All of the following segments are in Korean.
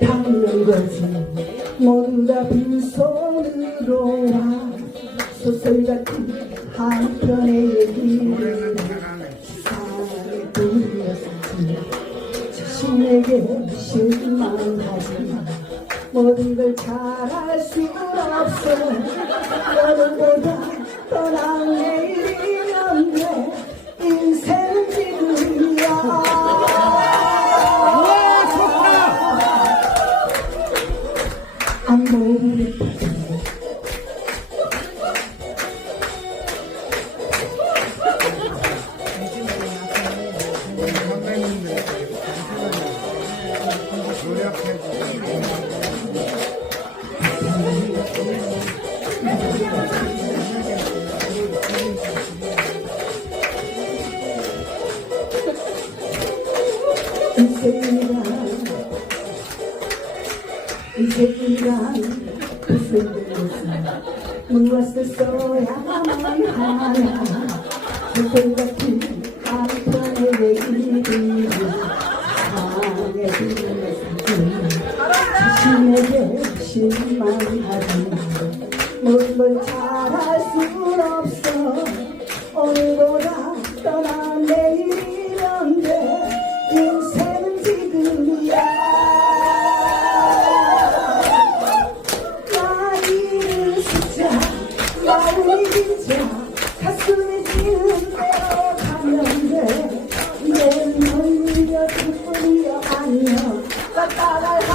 닿는 거지 모두 다 빈손으로 와 소설 같은 한편의 얘기를. 세상에 들렸었지 자신에게 실망하지 마. 모든 걸 잘할 수 없어 오늘보다 더 나은 내일이면 돼 인생 지금이야 안무를 인생 이란 인생이란 무슨 것은 무엇을 써야만 하나 그들 같은 한편의 얘기들이 상에 들려서 자신에게 실망하지 걸잘 아니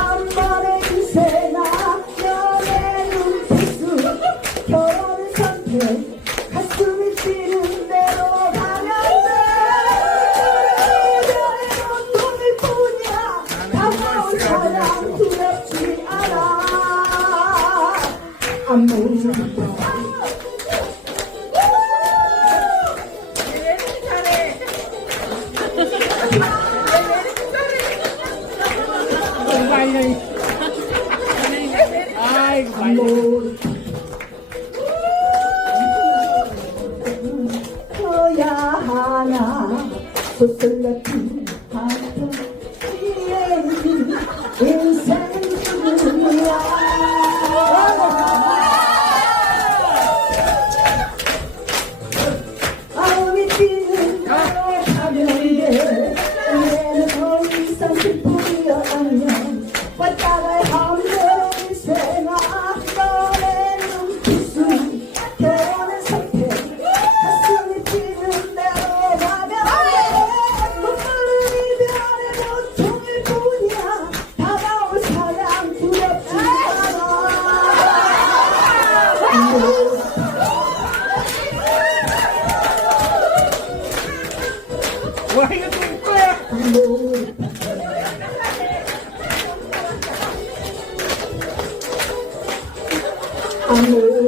소설 같은 한편 인생 지 안무를